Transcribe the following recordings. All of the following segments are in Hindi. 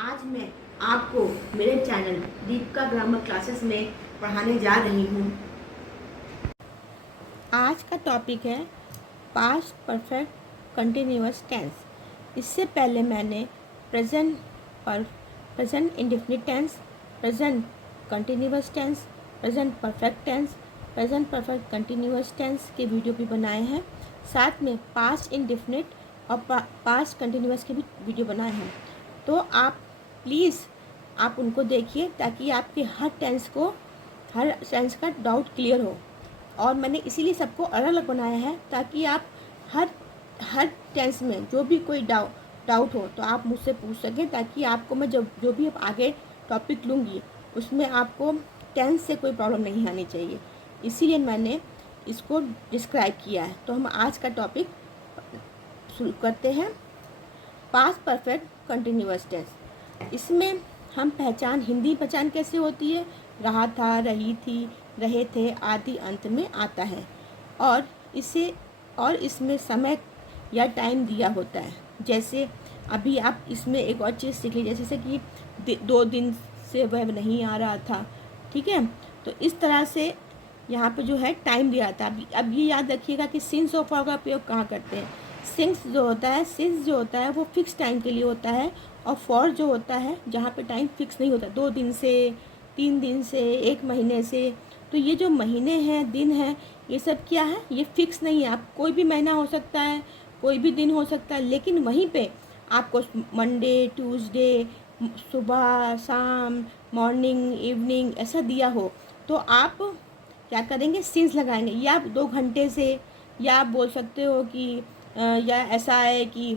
आज मैं आपको मेरे चैनल दीपिका ग्रामर क्लासेस में पढ़ाने जा रही हूँ। आज का टॉपिक है पास्ट परफेक्ट कंटिन्यूअस टेंस। इससे पहले मैंने present indefinite tense, present continuous tense, present perfect tense, present perfect continuous tense के वीडियो भी बनाए हैं। साथ में पास्ट इंडेफिनिट और पास्ट कंटिन्यूअस के भी वीडियो बनाए हैं। तो आप प्लीज़ आप उनको देखिए ताकि आपके हर टेंस का डाउट क्लियर हो। और मैंने इसीलिए सबको अलग अलग बनाया है ताकि आप हर टेंस में जो भी कोई डाउट हो तो आप मुझसे पूछ सकें, ताकि आपको मैं जो भी आगे टॉपिक लूँगी उसमें आपको टेंस से कोई प्रॉब्लम नहीं आनी चाहिए। इसीलिए मैंने इसको डिस्क्राइब किया है। तो हम आज का टॉपिक शुरू करते हैं, पास्ट परफेक्ट कंटिन्यूअस टेंस। इसमें हम हिंदी पहचान कैसे होती है, रहा था, रही थी, रहे थे आदि अंत में आता है। और इसमें समय या टाइम दिया होता है। जैसे अभी आप इसमें एक और चीज़ सीख लीजिए, जैसे कि 2 दिन से वह नहीं आ रहा था, ठीक है। तो इस तरह से यहाँ पे जो है टाइम दिया था। अब ये याद रखिएगा कि सिंस और फॉर का प्रयोग कहाँ करते हैं। सिंस जो होता है वो फिक्स टाइम के लिए होता है, और फॉर जो होता है जहाँ पे टाइम फिक्स नहीं होता, 2 दिन से, 3 दिन से, 1 महीने से। तो ये जो महीने हैं, दिन हैं, ये सब क्या है, ये फिक्स नहीं है। आप कोई भी महीना हो सकता है, कोई भी दिन हो सकता है, लेकिन वहीं पे आपको मंडे, ट्यूसडे, सुबह, शाम, मॉर्निंग, इवनिंग ऐसा दिया हो तो आप क्या करेंगे, सिंस लगाएंगे। या आप 2 घंटे से, या आप बोल सकते हो कि या ऐसा है कि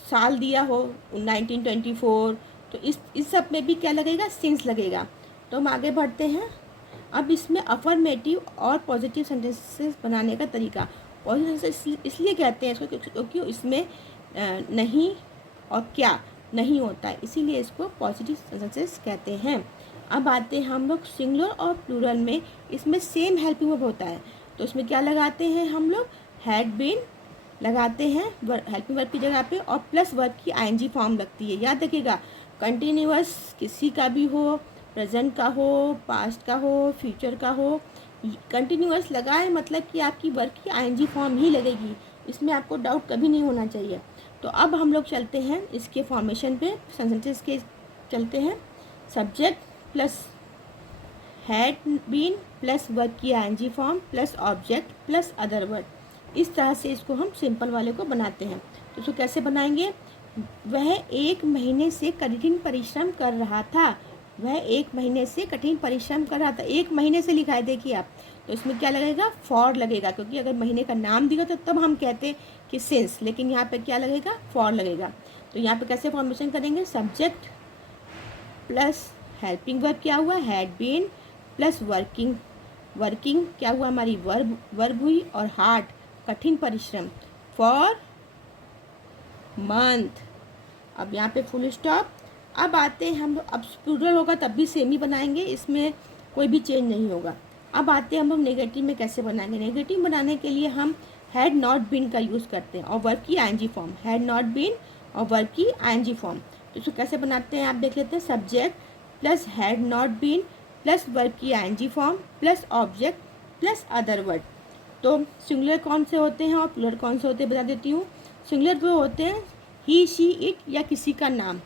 साल दिया हो 1924, तो इस सब में भी क्या लगेगा, सिंस लगेगा। तो हम आगे बढ़ते हैं। अब इसमें अफर्मेटिव और पॉजिटिव सेंटेंसेस बनाने का तरीका। पॉजिटिव सेंटेंस इसलिए कहते हैं इसको क्योंकि इसमें नहीं और क्या नहीं होता है, इसीलिए इसको पॉजिटिव सेंटेंसेस कहते हैं। अब आते हैं हम लोग सिंगुलर और प्लूरल में। इसमें सेम हेल्पिंग वर्ब होता है, तो इसमें क्या लगाते हैं हम लोग, हैड बीन लगाते हैं हेल्पिंग वर्ब की जगह पे, और प्लस वर्ब की आईएनजी फॉर्म लगती है। याद रखिएगा, कंटिन्यूअस किसी का भी हो, प्रेजेंट का हो, पास्ट का हो, फ्यूचर का हो, कंटिन्यूअस लगाए मतलब कि आपकी वर्ब की आईएनजी फॉर्म ही लगेगी। इसमें आपको डाउट कभी नहीं होना चाहिए। तो अब हम लोग चलते हैं इसके फॉर्मेशन पे, सेंटेंसेस के चलते हैं। Subject plus had been plus verb की ING form plus object plus other word. इस तरह से इसको हम सिंपल वाले को बनाते हैं। तो इसको कैसे बनाएंगे, वह 1 महीने से कठिन परिश्रम कर रहा था। वह 1 महीने से कठिन परिश्रम कर रहा था, 1 महीने से लिखा है, देखिए आप। तो इसमें क्या लगेगा, फॉर लगेगा, क्योंकि अगर महीने का नाम दिया तो तब हम कहते कि सिंस, लेकिन यहाँ पे क्या लगेगा, फॉर लगेगा। तो यहाँ पे कैसे फॉर्मेशन करेंगे, सब्जेक्ट प्लस हेल्पिंग वर्ब क्या हुआ, हैड बीन, प्लस वर्किंग क्या हुआ, हमारी वर्ब हुई, और हार्ड कठिन परिश्रम, फॉर मंथ। अब यहाँ पे फुल स्टॉप। अब आते हैं हम, अब प्लूरल होगा तब भी सेम ही बनाएंगे, इसमें कोई भी चेंज नहीं होगा। अब आते हैं हम नेगेटिव में कैसे बनाएंगे। नेगेटिव बनाने के लिए हम हैड नॉट बीन का यूज़ करते हैं और वर्ब की ING form, had not been और वर्ब की आईएनजी फॉर्म। तो इसको कैसे बनाते हैं आप देख लेते हैं। Subject plus had not been plus verb की ING form plus object plus other word. तो सिंगुलर कौन से होते हैं और प्लूरल कौन से होते हैं बता देती हूँ। सिंगुलर वो होते हैं ही, शी, इट या किसी का नाम,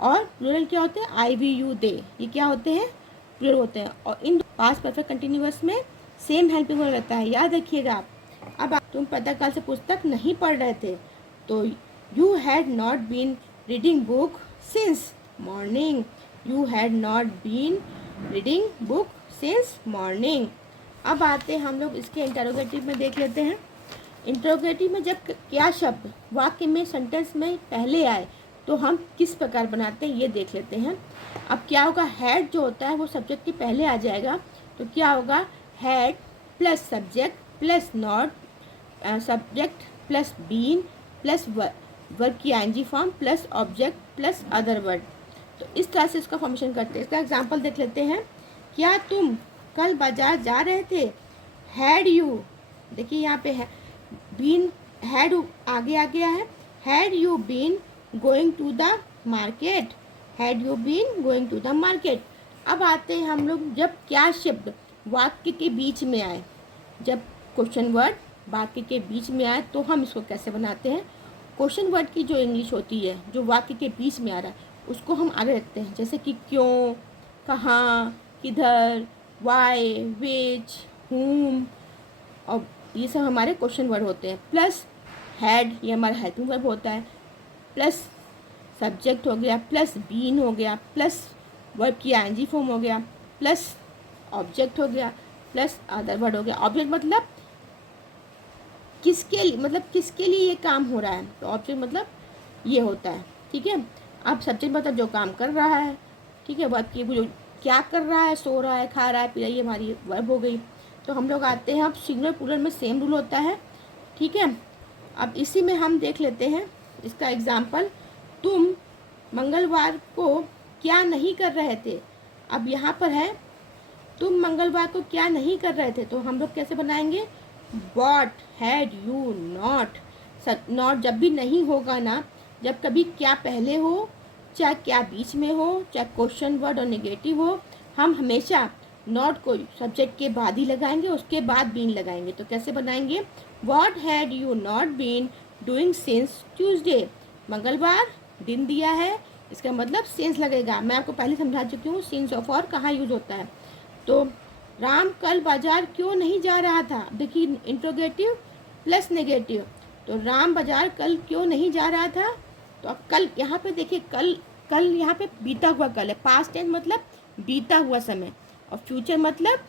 और प्लूरल क्या होते हैं, आई, वी, यू, दे। ये क्या होते हैं, प्लूरल होते हैं। और इन पास्ट परफेक्ट कंटिन्यूअस में सेम हेल्पिंग वर्ब रहता है, याद रखिएगा आप। अब तुम प्रातःकाल से पुस्तक नहीं पढ़ रहे थे, तो you had not been reading book since morning. You had not been reading book since morning. अब आते हैं हम लोग इसके इंटरोगेटिव में देख लेते हैं। इंटरोगेटिव में जब क्या शब्द वाक्य में, सेंटेंस में पहले आए तो हम किस प्रकार बनाते हैं ये देख लेते हैं। अब क्या होगा, हैड जो होता है वो सब्जेक्ट के पहले आ जाएगा, तो क्या होगा, had plus subject plus not, subject plus been plus verb की ING form plus object plus other word. तो इस तरह से इसका फॉर्मेशन करते हैं। इसका एग्जांपल देख लेते हैं। क्या तुम कल बाजार जा रहे थे, हैड यू, देखिए यहाँ पे है बीन, हैड आगे आ गया है, had you been going to the market, had you been going to the market. अब आते हैं हम लोग, जब क्या शब्द वाक्य के बीच में आए, जब क्वेश्चन वर्ड वाक्य के बीच में आए तो हम इसको कैसे बनाते हैं। क्वेश्चन वर्ड की जो इंग्लिश होती है, जो वाक्य के बीच में आ रहा है, उसको हम आगे रखते हैं, जैसे कि क्यों, कहाँ, किधर, वाई, विच, हुम, और ये सब हमारे क्वेश्चन वर्ड होते हैं। प्लस हैड, ये हमारा हेल्पिंग वर्ब होता है, प्लस सब्जेक्ट हो गया, प्लस बीन हो गया, प्लस वर्ब की आईएनजी फॉर्म हो गया, प्लस ऑब्जेक्ट हो गया, प्लस अदर वर्ड हो गया। ऑब्जेक्ट मतलब किसके लिए, मतलब किसके लिए ये काम हो रहा है, तो ऑब्जेक्ट मतलब ये होता है। ठीक है, अब सब्जेक्ट मतलब जो काम कर रहा है। ठीक है, वर्ब की जो क्या कर रहा है, सो रहा है, खा रहा है, पी रहा है, ये हमारी वर्ब हो गई। तो हम लोग आते हैं, अब सिंगुलर प्लूरल में सेम रूल होता है। ठीक है, अब इसी में हम देख लेते हैं इसका एग्जाम्पल। तुम मंगलवार को क्या नहीं कर रहे थे। अब यहाँ पर है तुम मंगलवार को क्या नहीं कर रहे थे, तो हम लोग कैसे बनाएंगे, what had you not. Not जब भी नहीं होगा ना, जब कभी क्या पहले हो, चाहे क्या बीच में हो, चाहे क्वेश्चन वर्ड और नेगेटिव हो, हम हमेशा नॉट को सब्जेक्ट के बाद ही लगाएंगे, उसके बाद बीन लगाएंगे। तो कैसे बनाएंगे, what had you not been doing since Tuesday. मंगलवार दिन दिया है, इसका मतलब सिंस लगेगा। मैं आपको पहले समझा चुकी हूँ सिंस ऑफ और कहाँ यूज होता है। तो राम कल बाजार क्यों नहीं जा रहा था। देखिए इंट्रोगेटिव प्लस नेगेटिव, तो राम बाजार कल क्यों नहीं जा रहा था। तो अब कल यहाँ पे देखिए, कल कल यहाँ पे बीता हुआ कल है, पास्ट टेंस मतलब बीता हुआ समय, और फ्यूचर मतलब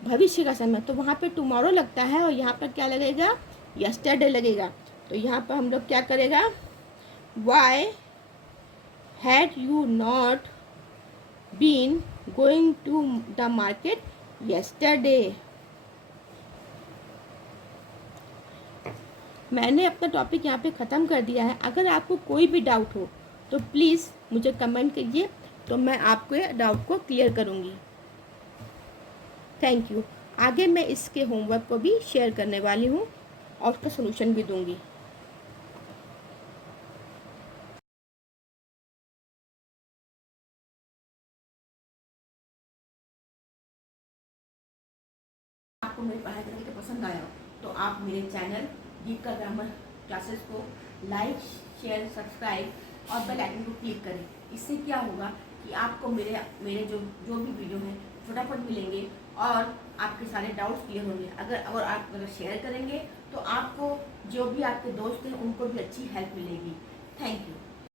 भविष्य का समय। तो वहाँ पे टुमारो लगता है और यहाँ पर क्या लगेगा, यस्टरडे लगेगा। तो यहाँ पर हम लोग क्या करेगा, why had you not been going to the market yesterday। मैंने अपना टॉपिक यहाँ पे ख़त्म कर दिया है। अगर आपको कोई भी डाउट हो तो प्लीज़ मुझे कमेंट कीजिए, तो मैं आपके डाउट को क्लियर करूँगी। Thank you. आगे मैं इसके होमवर्क को भी शेयर करने वाली हूँ और उसका सलूशन भी दूँगी। आपको मेरी पढ़ाई करके पसंद आया तो आप मेरे चैनल गीत का ग्रामर क्लासेस को लाइक, शेयर, सब्सक्राइब और बेल आइकन को क्लिक करें। इससे क्या होगा कि आपको मेरे मेरे जो भी वीडियो हैं फटाफट मिलेंगे और आपके सारे डाउट्स क्लियर होंगे। अगर आप शेयर करेंगे तो आपको जो भी आपके दोस्त हैं उनको भी अच्छी हेल्प मिलेगी। Thank you.